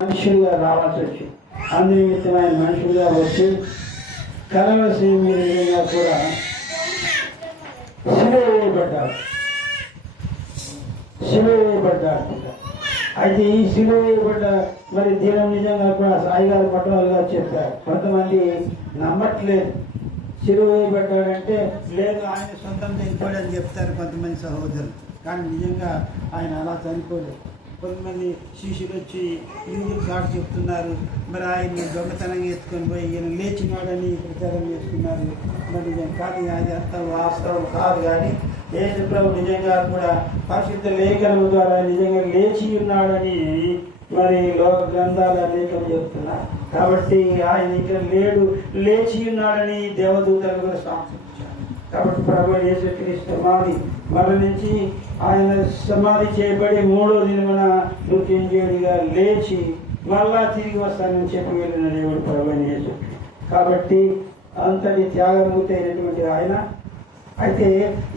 మనుషులుగా రావాల్సి వచ్చింది. అందునిమిత్తమైన మనుషులుగా వచ్చి కలవలసిన విధంగా కూడా శిలువ వేయబడ్డాడు. అయితే ఈ శిలువ వేయబడ్డ మరి దీనం నిజంగా కూడా సాయి గారు పట్టవాలుగా చెప్పారు. కొంతమంది నమ్మట్లేదు. శిలువ వేయబడ్డాడంటే లేదు ఆయన సొంతం చనిపోయాడని చెప్తారు కొంతమంది సహోదరులు. కానీ నిజంగా ఆయన అలా చనిపోలేదు. కొంతమంది శిష్యులు వచ్చి యూదులు సాటి చెప్తున్నారు, మరి ఆయన్ని దొంగతనంగా ఎత్తుకొని పోయి ఈయన లేచినాడని ప్రచారం చేస్తున్నారు. మరి కాదు, అది అంత వాస్తవం కాదు. కానీ యేసు ప్రభు నిజంగా కూడా పరిశుద్ధ లేఖనం ద్వారా నిజంగా లేచి ఉన్నాడని మరి లోక గ్రంథాలు అనేకం చెప్తున్నారు. కాబట్టి ఆయన ఇక్కడ లేడు, లేచి ఉన్నాడని దేవదూతలు కూడా సాక్షించారు. కాబట్టి ప్రభు యేసుక్రీస్తు మరణించి ఆయన సమాధి చేయబడి 3వ దినమున మృత్యుంజయుడిగా లేచి మళ్ళా తిరిగి వస్తానని చెప్పి వెళ్ళిన దేవుడు ప్రభు యేసు. కాబట్టి అంతటి త్యాగమూర్తి అయినటువంటి ఆయన. అయితే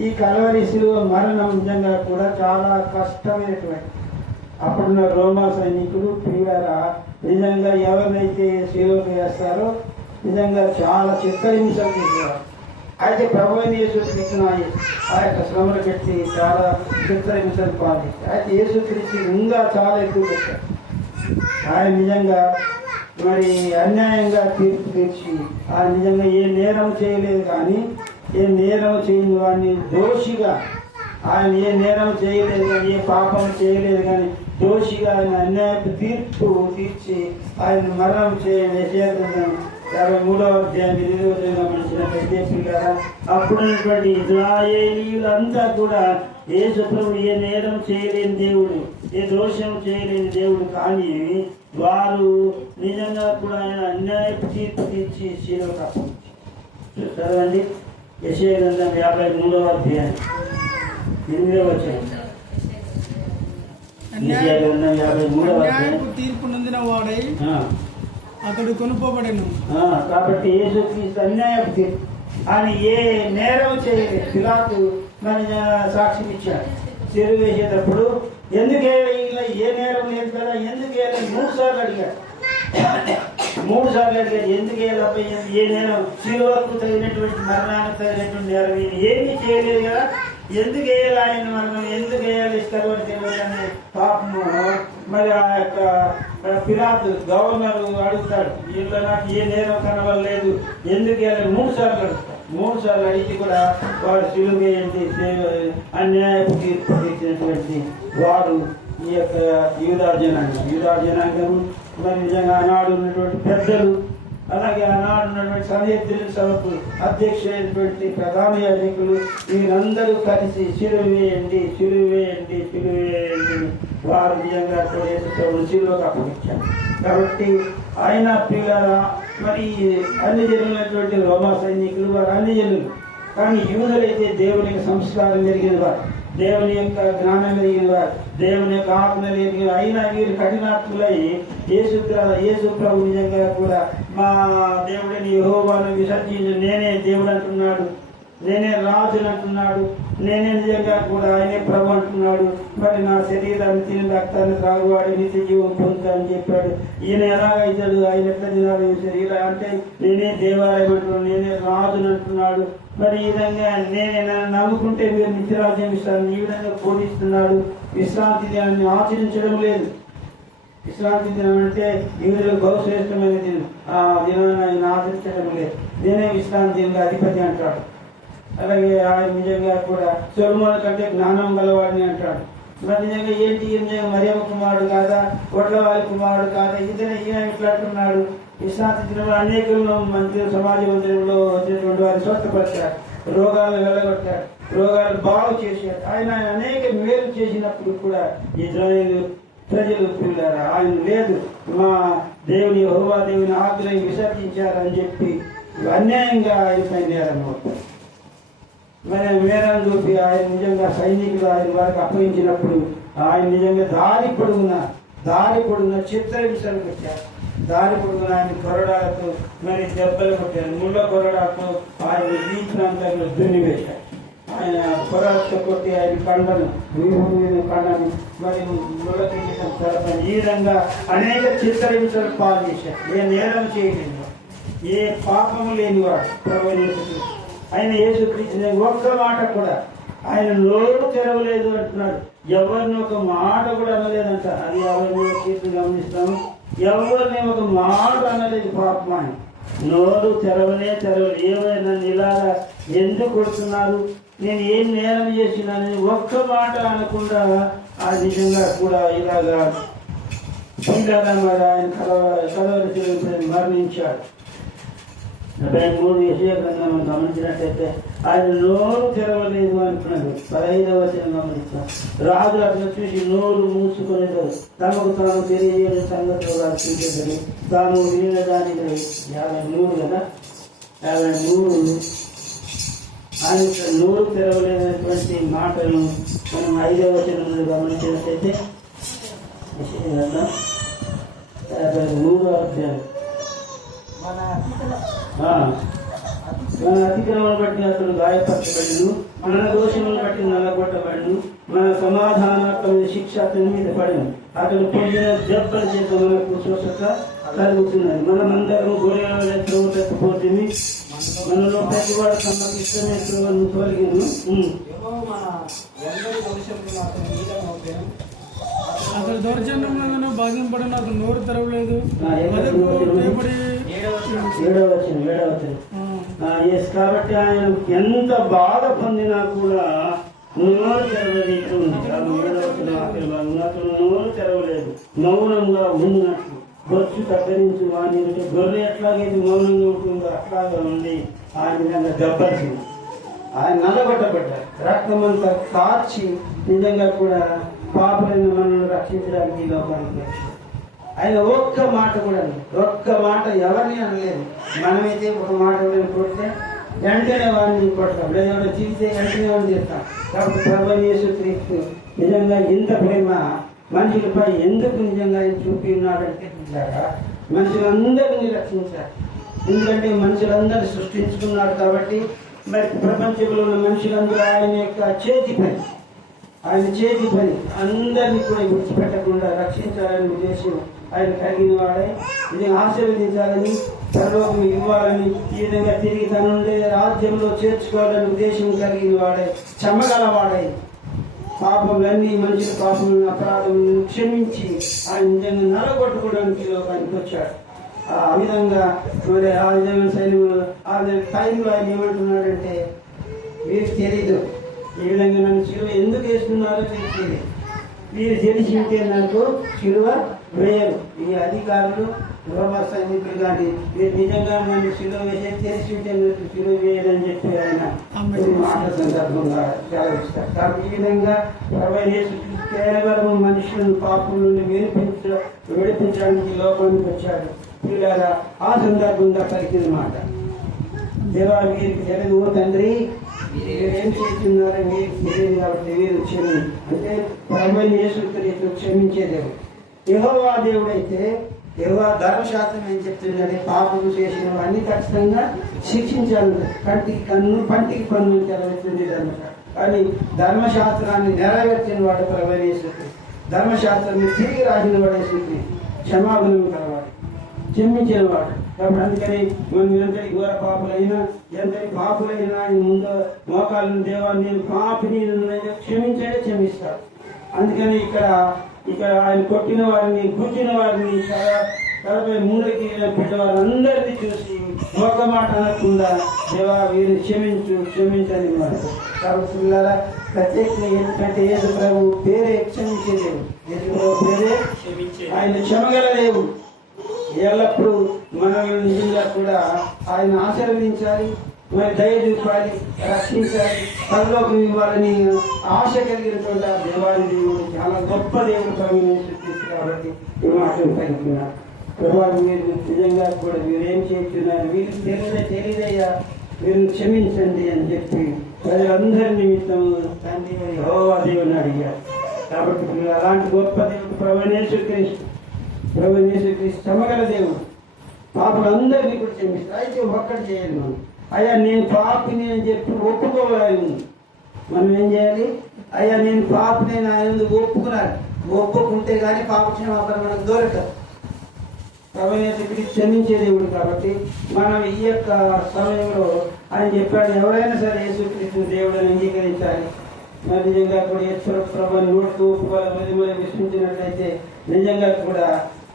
ఈ కల్వరి శిలువ మరణం నిజంగా కూడా చాలా కష్టమైనటువంటి. అప్పుడున్న రోమా సైనికులు ప్రియులారా నిజంగా ఎవరినైతే శిలువకు వేస్తారో నిజంగా చాలా చిత్తహింసలు చేసేవారు. అయితే ప్రభు యేసుక్రీస్తును ఆ యొక్క శ్రమలు పెట్టి చాలా చిత్రహింసలు పాలించారు. అయితే యేసుక్రీస్తు ఇంకా చాలా ఎక్కువ పెట్టారు. ఆయన నిజంగా మరి అన్యాయంగా తీర్పు తీర్చి ఆయన నిజంగా ఏ నేరం చేయలేదు. కానీ ఏ నేరం చేయని వాడిని దోషిగా, ఆయన ఏ నేరం చేయలేదు కానీ ఏ పాపం చేయలేదు కానీ దోషిగా ఆయన అన్యాయపు తీర్పు తీర్చి ఆయన మరణం చేయడం 53వ అధ్యాయం 8వ గమనించినట్లయితే అప్పుడున్నటువంటి ఇశ్రాయేలీయులంతా కూడా యేసు ప్రభు ఏ నేరం చేయలేని దేవుడు, ఏ దోషం చేయలేని దేవుడు. కానీ వారు నిజంగా కూడా ఆయన అన్యాయపు తీర్పు తీర్చి శిలువకు అప్పగించారు. చదవండి యెషయా గ్రంథం 53వ అధ్యాయం 8వ వచనం. యెషయా గ్రంథం 53వ అధ్యాయం. తీర్పు నొందిన వాడై అతడు కొనుక్కోబడెను. కాబట్టి యేసుక్రీస్తు అన్యాయపు తీర్పు, ఆయన ఏ నేరం చేయలేదు. పిలాతు మరి సాక్ష్యం ఇచ్చాడు. సిలువ వేసేటప్పుడు ఎందుకు ఏ నేరం లేదు కదా, ఎందుకు 3 సార్లు అడిగాడు. 3 సార్లు అడిగాడు ఎందుకు ఏ నేరం, శిలువకు తగినటువంటి మరణానికి తగినటువంటి నేరం ఏమీ చేయలేదు కదా, ఎందుకు వేయాలి ఆయన మరణం, ఎందుకు వేయాలి కలవరి తెలియదని పాపము. మరి ఆ యొక్క పిలాతు గవర్నర్ అడుగుతాడు, వీళ్ళు నాకు ఏ నేరం కనవలేదు, ఎందుకు వేయాలి 3 సార్లు అడుగుతాడు. 3 సార్లు అడిగి కూడా వాడు శిలువ వేయండి అన్యాయపు తీర్పు తీర్చినటువంటి వాడు ఈ యొక్క యూదా జనాంగం. మరి నిజంగా ఆనాడు ఉన్నటువంటి పెద్దలు, అలాగే ఆనాడు ఉన్నటువంటి సన్నిహితుల సభకు అధ్యక్షులైనటువంటి ప్రధాన యాజకులు వీరందరూ కలిసి శిలువ వేయండి వారు నిజంగా శిలువకు అప్పగించారు. కాబట్టి ఆయన ప్రియులారా మరి అన్ని జనులైనటువంటి రోమా సైనికులు వారు అన్ని జనులు. కానీ యూదులైతే దేవుని యొక్క సంస్కారం జరిగిన వారు, దేవుని యొక్క జ్ఞానం కలిగిన వారు, దేవుని యొక్క ఆత్మ కలిగిన అయినా వీరు కఠినాత్ములై యేసు ప్రభు నిజంగా కూడా మా దేవుడిని యెహోవాను విసర్జించి నేనే దేవుడు అంటున్నాడు, నేనే రాజుని అంటున్నాడు, నేనే నిజంగా కూడా ఆయనే ప్రభు అంటున్నాడు. మరి నా శరీరాన్ని తిని రక్తాన్ని త్రాగువాడు నిత్య జీవం పొందుతానని చెప్పాడు. ఈయన ఎలాగైతాడు, ఆయన ఎట్లా తినాడు శరీరం అంటే నేనే దేవాలయం అంటున్నాడు, నేనే రాజుని అంటున్నాడు. మరి ఈ విధంగా నేనే నమ్ముకుంటే మీరు నిత్యరాజ్యం ఇస్తాను ఈ విధంగా బోధిస్తున్నాడు. విశ్రాంతి దినాన్ని ఆచరించడం లేదు. విశ్రాంతి దినం అంటే యూదులకు బహుశ్రేష్టమైన దినం, ఆ దినాన్ని ఆయన ఆచరించడం లేదు. నేనే విశ్రాంతి దినంగా అధిపతి అంటాడు. అలాగే ఆయన నిజంగా కూడా సొలొమోను కంటే జ్ఞానం గలవాడిని అంటాడు. మరి నిజంగా ఏంటి మరియమ్మ కుమారుడు కాదా, వడ్లవారి కుమారుడు కాదా, ఈయన ఇట్లా అంటున్నాడు. విశ్రాంతి దినంలో అనేకులను మంచి సమాజ మందిరంలో వచ్చినటువంటి వారిని స్వస్థపరిచాడు, రోగాలను వెళ్ళగొట్టాడు, రోగాలు బాగు చేశాడు. ఆయన అనేక మేలు చేసినప్పుడు కూడా ఇశ్రాయేలు ప్రజలు పిల్లారా ఆయన లేదు, మా దేవుని యెహోవా దేవుని ఆజ్ఞని విసర్జించారని చెప్పి అన్యాయంగా ఆయనపై నేరం అవుతారు. మరి మేరం చూపి ఆయన నిజంగా సైనికులు ఆయన వారికి అప్పగించినప్పుడు ఆయన నిజంగా దారి పొడుగున చిత్రహింసలు పెట్టారు. దారి పొడుగున ఆయన కొరడాలతో మరి దెబ్బలు కొట్టారు. ముళ్ళ కొరడాలతో ఆయన వీపునంతా దున్ని వేశారు. ఆయన పొరాక్ష కొట్టి ఆయన కండను వీధి కండను మరి ముళ్ళకించడం సరపని ఈ విధంగా అనేక చిత్రహింసలు పాలు చేశారు. ఏ నేరం చేయలేదు, ఏ పాపము లేనివాడు ప్రభు యేసుక్రీస్తు. ఆయన యేసుక్రీస్తు ఒక్క మాట కూడా ఆయన నోరు తెరవలేదు అంటున్నాడు. ఎవరిని ఒక మాట కూడా అనలేదంట. అది ఎవరిని కీర్తి గమనిస్తాము. ఎవరిని ఒక మాట అనలేదు పాపం. ఆయన నోరు తెరవలేదు. ఏమైనా ఇలాగా ఎందుకు కొడుతున్నారు, నేను ఏం నేరం చేసినానని ఒక్క మాట అనకుండా ఆ నిజంగా కూడా ఇలాగా మరి ఆయన కలవరి మరణించాడు. 73 యెషయా గ్రంథం గమనించినట్టయితే ఆయన నోరు తెరవలేదు అంటున్నాడు. 15వ వచనం గమనిస్తాం. రాజు అతను చూసి నోరు మూసుకునేదారు, తమకు తాము తెలియజేయని సంగతులు చూసేదని తాము వినిన దానికి 53 కదా 53 ఆయన నోరు తెరవలేనటువంటి మాటలు మనం 5వ వచనంలో గమనించినట్టయితే 53వ అధ్యాయం మన అతిక్రమం బట్టి అతడు గాయపరచబడిను, మన దోషములను బట్టి నల్లగొట్టబడిను, మన సమాధానాత్మక శిక్ష అతని మీద పడిను, అతడు పొందిన దెబ్బల చేత మనకు స్వస్థత కలుగుతున్నది. మనమందరం గొర్రెల త్రోవకపోతుంది, మనలో ప్రతివాడు తమకు ఇష్టమే త్రోవను తొలగిను. అతడు దౌర్జన్యంలో బాధింపడిన అతను నోరు తెరవలేదు. 7వ వచనం కాబట్టి ఆయన ఎంత బాధ పొందినా కూడా నోరు తెరవలేదు. అతను నోరు తెరవలేదు, మౌనంగా ఉన్నట్లు. బొచ్చు కత్తిరించి వాణి గొర్రె ఎట్లాగైతే మౌనంగా ఉంటుందో అట్లాగా ఉంది. ఆ విధంగా దెబ్బతింది. ఆయన నల్లగొట్టబడ్డారు, రక్తమంతా కార్చి నిజంగా కూడా పాపలైన మనల్ని రక్షించడానికి లోకానికి ఆయన ఒక్క మాట కూడా ఒక్క మాట ఎవరిని అనలేదు. మనమైతే ఒక మాట కొడితే వెంటనే వాడిని కొడతాం, లేదా చీల్తే వెంటనే వాడిని చేస్తాం. కాబట్టి ప్రభువైన యేసుక్రీస్తు నిజంగా ఇంత ప్రేమ మనుషులపై ఎందుకు నిజంగా చూపి ఉన్నాడంటే మనుషులందరినీ రక్షించారు. ఎందుకంటే మనుషులందరూ సృష్టించుకున్నారు కాబట్టి మరి ప్రపంచంలో ఉన్న మనుషులందరూ ఆయన యొక్క చేతి పని అందరినీ కూడా విడిచిపెట్టకుండా రక్షించాలని ఉద్దేశం ఆయన కలిగిన వాడే. ఇది ఆశీర్వదించాలని, పరలోకం ఇవ్వాలని, ఈ విధంగా తిరిగి తన నుండి రాజ్యంలో చేర్చుకోవాలని ఉద్దేశం కలిగిన వాడే. చెమ్మగలవాడే. పాపములన్నీ మనుషుల పాపములను అపరాధములను క్షమించి ఆయన నిజంగా నలగొట్టుకోవడానికి లోకానికి వచ్చాడు. ఆ విధంగా మరి ఆ విధమైన శైలిలో ఆ టైంలో ఆయన ఏమంటున్నాడంటే, వీరికి తెలీదు ఈ విధంగా నన్ను శిలువ ఎందుకు వేస్తున్నారో వీరికి తెలియదు. వీరు తెలిసి ఉంటే నాకు శిలువ వేయరు. ఈ అధికారులు రోమా సైనికులు కానీ వీరు నిజంగా నన్ను శిలువ వేసే తెలిసి ఉంటే నాకు శిలువ వేయరని చెప్పి ఆయన మాట సందర్భంగా సెలవిస్తారు. కాబట్టి ఈ విధంగా కేవలం మనుషులను పాపం నుండి విడిపించడానికి లోకానికి వచ్చాడు. పిల్లరా ఆ సందర్భంగా పలికిన మాట, దేవా వీరికి తెలియదు, ఓ తండ్రి ఏం చేస్తున్నారని మీకు తెలియదు కాబట్టి వీరు క్షమి అంటే ప్రభువైన యేసుక్రీస్తు క్షమించే దేవుడు. యెహోవా దేవుడైతే యెహోవా ధర్మశాస్త్రం ఏం చెప్తుందంటే పాపం చేసిన వాడిని ఖచ్చితంగా శిక్షించాలి. కంటికి కన్ను పంటికి పన్ను తెరవేస్తుంది ధర్మశాస్త్రం. కానీ ధర్మశాస్త్రాన్ని నెరవేర్చిన వాడు ప్రభువైన యేసుక్రీస్తు. ధర్మశాస్త్రాన్ని తిరిగి రాసిన వాడు యేసుక్రీస్తు. క్షమాగుణం కలవాడు, క్షమించిన వాడు. కాబట్టి అందుకని మనం ఎంతటి ఘోర పాపులైనా ఎంతటి పాపులైనా ఆయన ముందు మోకాలను దేవా నేను పాపిని క్షమిస్తాడు. అందుకని ఇక్కడ ఆయన కొట్టిన వారిని, గుర్చిన వారిని, తలపై ముందుకి పెట్టేవారందరినీ చూసి ఒక మాట అనకుండా దేవా వీరిని క్షమించని మాట. కాబట్టి పిల్లల ప్రత్యేకంగా ఏంటంటే యేసు ప్రభు పేరే క్షమించేదేవు. యేసు ప్రభు పేరే ఆయన క్షమగల దేవుడు. ఎల్లప్పుడూ మనల్ని నిజంగా కూడా ఆయన ఆశీర్వదించాలి, మరి దయ చూపాలి, రక్షించాలి, పరలోకం ఇవ్వాలని ఆశ కలిగినటువంటి ఆ దేవాది దేవుడు చాలా గొప్ప దేవుడు సృష్టిస్తారు. కాబట్టి ఈ మాటలు పలుకున్నారు. ప్రభావం మీరు నిజంగా కూడా వీరేం చేస్తున్నారు, వీరికి తెలియదయ్యా, మీరు క్షమించండి అని చెప్పి ప్రజలందరి నిమిత్తం తండ్రి యెహోవా దేవుని అడిగారు. కాబట్టి అలాంటి గొప్ప దేవుడు ప్రభువైన యేసుక్రీస్తు క్షమగల దేవుడు. పాపలందరినీ కూడా క్షమిస్తారు. అయితే ఒక్కటి చేయాలి మనం, అయ్యా నేను పాపిని అని చెప్పి ఒప్పుకోవాలి. మనం ఏం చేయాలి? అయ్యా నేను పాపని ఆయన ఒప్పుకున్నాను. ఒప్పుకుంటే కానీ పాప క్షమాపణ మనకు దొరకదు. ప్రభుత్వ క్షమించే దేవుడు కాబట్టి మనం ఈ యొక్క సమయంలో ఆయన చెప్పాడు, ఎవరైనా సరే యేసుక్రీస్తు దేవుడిని అంగీకరించాలి. మరి నిజంగా కూడా ఈశ్వర ప్రభుని నోటికి ఒప్పుకోవాలి, విశ్వసించినట్లయితే నిజంగా కూడా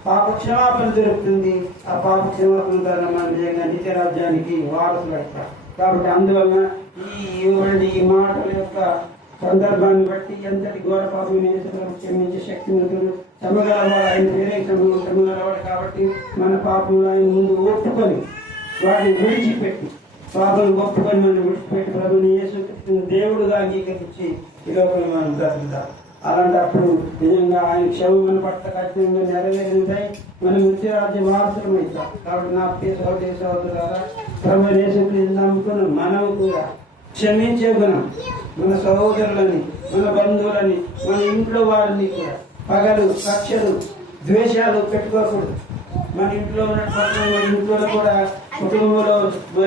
పాప క్షమాపణ దొరుకుతుంది. ఆ పాప క్షమాపణ ద్వారా మనం నిజంగా నిత్య రాజ్యానికి వారసులు అవుతాం. కాబట్టి అందువలన ఈ మాటల యొక్క సందర్భాన్ని బట్టి ఎంతటి ఘోర పాపం క్షమించే శక్తివంతుడు, క్షమగలవాడు. ఆయన వేరే క్షమగలవాడు కాబట్టి మన పాపంలో ఆయన ముందు ఒప్పుకొని వాటిని విడిచిపెట్టి, పాపం ఒప్పుకొని మనం విడిచిపెట్టి ప్రభుని యేసుక్రీస్తుని దేవుడుగా అంగీకరించి ఈ లోపల మనం బ్రతుకుతాం. అలాంటప్పుడు నిజంగా ఆయన క్షమ మన పట్ల ఖచ్చితంగా నెరవేరుతాయి. మనం నిత్యరాజ్య వారసులం అవుతాం. కాబట్టి నా ప్రియ సహోదరి సహోదరులారా, ప్రభుని యేసుక్రీస్తుని నమ్ముకుని మనం కూడా క్షమించే గుణం మన సహోదరులని, మన బంధువులని, మన ఇంట్లో వారిని కూడా పగలు, కక్షలు, ద్వేషాలు పెట్టుకోకూడదు. మన ఇంట్లో ఉన్న ఇంట్లో కూడా కుటుంబంలో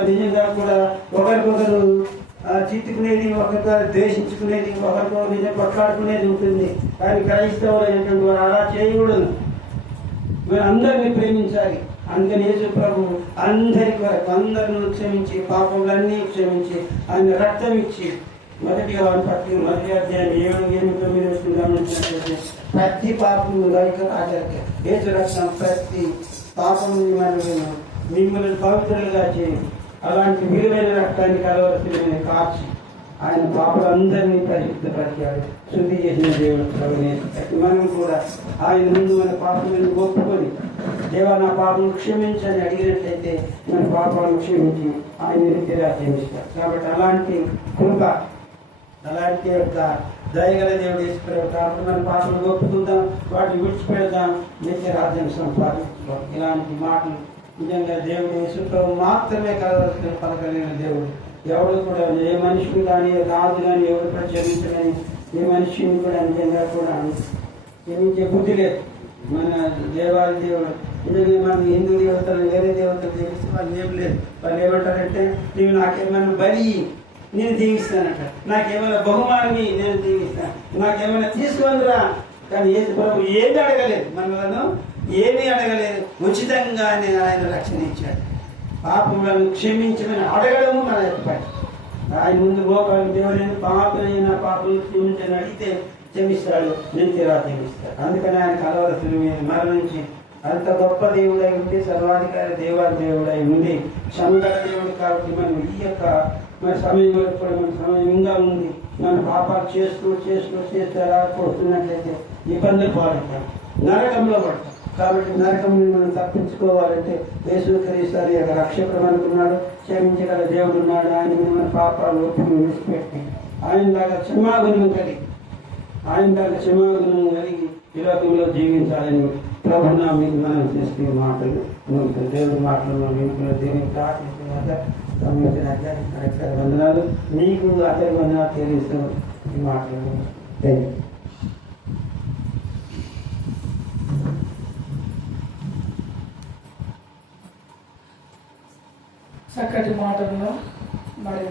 నిజంగా కూడా ఒకరికొకరు చిత్తుకునేది, ఒకరికొకరు ద్వేషించుకునేది, ఒకరికొకరు నిజం కొట్లాడుకునేది ఉంటుంది. కానీ క్రైస్తవులైనటువంటి వారు అలా చేయకూడదు. మనం అందరినీ ప్రేమించాలి. అందుకని యేసు ప్రభు అందరి కొరకు అందరిని క్షమించి, పాపములన్నీ క్షమించి, ఆయన రక్తం ఇచ్చి, మొదటి అధ్యాయం 7-8 గమనించినట్లయితే ప్రతి పాపము ఆచరిక యేసు రక్తం ప్రతి పాపము మిమ్మల్ని పవిత్రులుగా చేయి. అలాంటి విలువైన రక్తాన్ని కలవలసిన కాచి ఆయన పాపలందరినీ పరిశుద్ధపరిచాడు, శుద్ధి చేసిన దేవుడు ప్రభుని. మనం కూడా ఆయన ముందు మన పాపలను ఒప్పుకొని, దేవా నా పాపను క్షమించని అడిగినట్లయితే మన పాపాలను క్షమించి ఆయన నిత్యరాజ్యం ఇస్తాడు. కాబట్టి అలాంటి కృప, అలాంటి యొక్క దయగల దేవుడు ఇస్తున్నాడు. కాబట్టి మన పాపను ఒప్పుకుందాం, వాటిని విడిచిపెడదాం, నిత్యరాజ్యం సంపాదించుకోం. ఇలాంటి మాటలు నిజంగా దేవుడు యేసుప్రభు మాత్రమే కలవలసిన పలకలేని దేవుడు. ఎవడు కూడా ఏ మనిషిని కానీ, రాజు కానీ ఎవరు కూడా క్షమించని, ఏ మనిషిని కూడా నిజంగా కూడా క్షమించే బుద్ధి లేదు. మన దేవాది దేవుడు నిజంగా మన హిందూ దేవతలు వేరే దేవతలు దేవిస్తే వాళ్ళు ఏం లేదు. వాళ్ళు ఏమంటారంటే, నీవు నాకేమైనా బలి నేను దీవిస్తానంట, నాకేమైనా బహుమాని నేను దీవిస్తాను, నాకేమైనా తీసుకుందిరా. కానీ యేసు ప్రభు ఏమీ అడగలేదు, మనలను ఏమీ అడగలేదు. ఉచితంగానే ఆయన రక్షణ ఇచ్చాడు. పాపములను క్షమించమని అడగడము మన యొక్క పని. ఆయన ముందు గోపాలను దేవుడైన పాపైన పాపలు క్షమించని అడిగితే క్షమిస్తాడు, నిత్యరాజ్యం ఇస్తాడు. అందుకని ఆయన కలవరసిన మీద మరణించి అంత గొప్ప దేవుడై ఉండి, సర్వాధికారి దేవుడై ఉండి, క్షమగల దేవుడు కాబట్టి మనం ఈ యొక్క మన సమయం వరకు కూడా మన సమయంగా ఉంది. మన పాపాలు చేస్తూ అలా పోతున్నట్లయితే ఇబ్బందులు పాడుతాం, నరకంలో పడతాం. కాబట్టి నరకం మనం తప్పించుకోవాలంటే యేసుక్రీస్తు యొక్క రక్షకుడు అనుకున్నాడు, క్షమించగల దేవుడు ఉన్నాడు. ఆయన మన పాపాలు ఒప్పుని విడిచిపెట్టి ఆయనలాగా క్షమాగుణం కలిగి ఈ లోకంలో జీవించాలని ప్రభునా మీకు మనం చేస్తే మాటలు దేవుడి మాటలు మీకు దేవుని ప్రార్థిస్తున్న వందనాలు. మీకు అతని వందనాలు తెలియస్తూ ఈ మాటలు తెలియదు. చక్కటి మాటలను మరి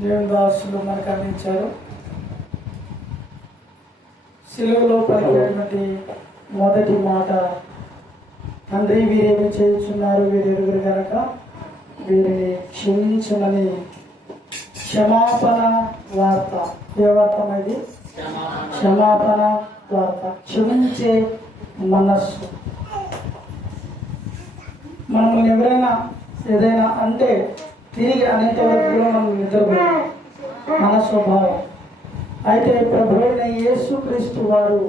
దేవుని దాసులు మనకు అందించారు. సిలువలో పలికినటువంటి మొదటి మాట, తండ్రి వీరేమి చేయుచున్నారు, వీరెరుగురు గనక వీరిని క్షమించమని. క్షమాపణ వార్త. ఏ వార్త ఇది? క్షమాపణ వార్త. క్షమించే మనస్సు. మనల్ని ఎవరైనా ఏదైనా అంటే తిరిగి అనేక వరకు కూడా మనం నిద్రపోయాం, మన స్వభావం. అయితే ప్రభు అయిన యేసుక్రీస్తు వారు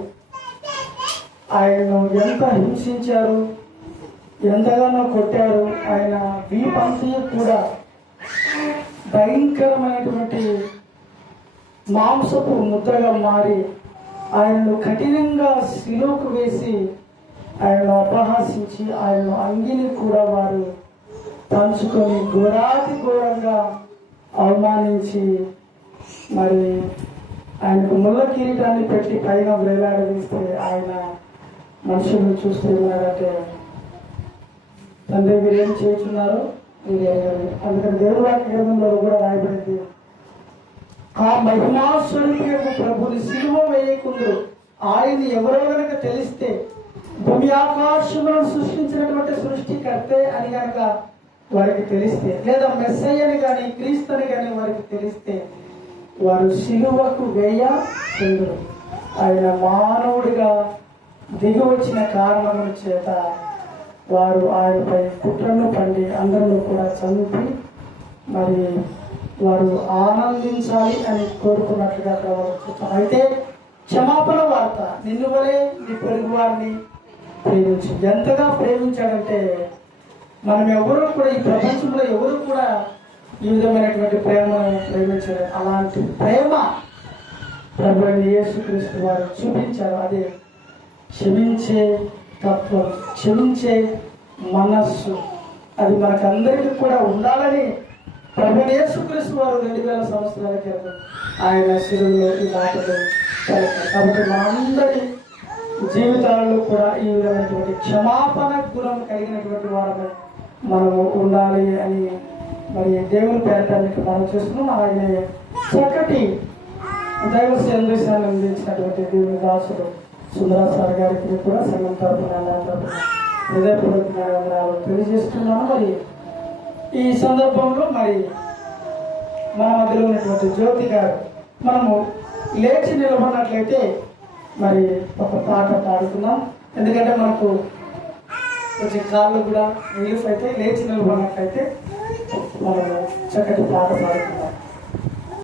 ఆయనను ఎంత హింసించారు, ఎంతగానో కొట్టారు. ఆయన వీపంతి కూడా భయంకరమైనటువంటి మాంసపు ముద్దగా మారి ఆయనను కఠినంగా శిలువకు వేసి ఆయనను అపహాసించి ఆయనను అంగిని కూడా వారు పంచుకొని ఘోరాతి ఘోరంగా అవమానించి మరి ఆయనకు ముళ్ళ కిరీటాన్ని పెట్టి పైన వేలాడదీస్తే ఆయన మనుషులు చూస్తూ ఉన్నారంటే, తండ్రి వీరేం చేస్తున్నారు, అందుకని దేవుడి వాక్య గ్రంథంలో కూడా రాయబడింది, ఆ మహిమాస్వరూపి యొక్క ప్రభుని సిలువ వేయకుందరు. ఆయన ఎవరో కనుక తెలిస్తే, భూమి ఆకాశములను సృష్టించినటువంటి సృష్టికర్తే అని కనుక వారికి తెలిస్తే, లేదా మెస్సయ్యని కానీ క్రీస్తుని కానీ వారికి తెలిస్తే, వారు సిలువకు వేయకుందరు. ఆయన మానవుడిగా దిగి వచ్చిన కారణముల చేత వారు ఆయనపై కుట్రను పండి అందరిలో కూడా చంపి మరి వారు ఆనందించాలి అని కోరుకున్నట్లుగా అక్కడ వారు చూస్తాం. అయితే క్షమాపణ వార్త, నిన్ను వలే నీ పొరుగు వారిని ప్రేమించు. ఎంతగా ప్రేమించాడంటే మనం ఎవరు కూడా ఈ ప్రపంచంలో ఎవరు కూడా ఈ విధమైనటువంటి ప్రేమను ప్రేమించారు. అలాంటి ప్రేమ ప్రభు అయిన యేసుక్రీస్తు వారు చూపించారు. అదే క్షమించే తత్వం, క్షమించే మనస్సు. అది మనకందరికీ కూడా ఉండాలని ప్రభు అయిన యేసుక్రీస్తు వారు 2000 సంవత్సరాల క్రితం ఆయన శిలువలో ఈ మాటలు పలికారు. కాబట్టి మనందరి జీవితాలలో కూడా ఈ విధమైనటువంటి క్షమాపణ గుణం కలిగినటువంటి వారము మనము ఉండాలి అని మరి దేవుని పేరటానికి మనం చేస్తున్నాం. ఆయన చక్కటి దైవ సందేశాన్ని అందించినటువంటి దేవుని దాసుడు సుందరాసార్ గారికి కూడా సంఘం తరపున హృదయపూర్వక తెలియజేస్తున్నాను. మరి ఈ సందర్భంలో మరి మన మధ్యలో ఉన్నటువంటి జ్యోతి గారు మనము లేచి నిలబడినట్లయితే మరి ఒక పాట పాడుతున్నాం. ఎందుకంటే మనకు కొంచెం కాళ్ళు కూడా రిలీఫ్ అయితే లేచి నిలబడినట్లయితే మనము చక్కటి పాట పాడుతున్నాం.